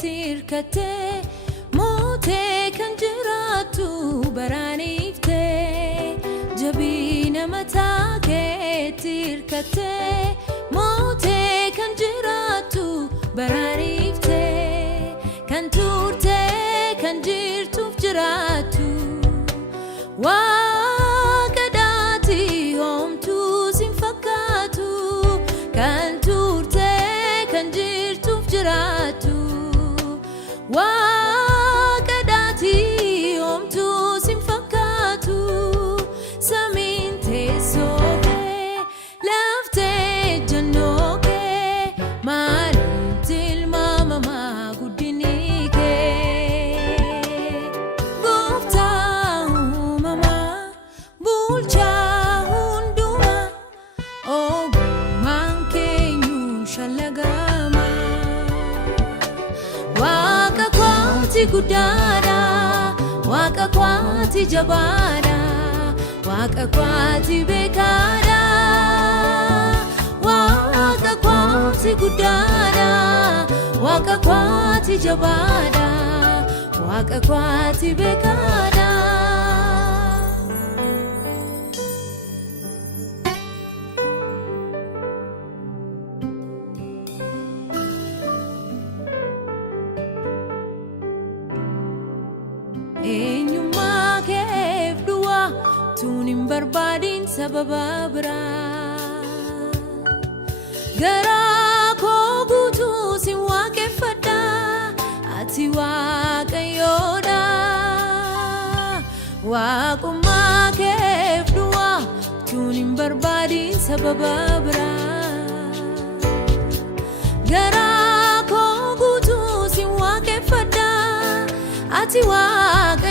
tirkate mote kan jiratu baranifte jabina mata ke tirkate mote kan jiratu baranifte kan turte kan jirtu jiratu Wakadati homtu simfakatu kan turte kan jirtu jiratu Wakadati homtu simfakatu saminte soke lafte janoke maritil mama gudinike Gufta mama bulcha hunduma oh mankenyu shalagama Waka kwati gudada Waka kwati jabada Waka kwati bekada Waka kwati gudada Waka kwati jabada Waka kwati bekada Eenyummaa keef du'a tuun barbadin sababa biraa garaa koo guutuu si waaqeffadha ati waaqayyoodha waaqummaa keef du'a tuun barbadin sababa biraa garaa koo guutuu si waaqeffadha ati waaqa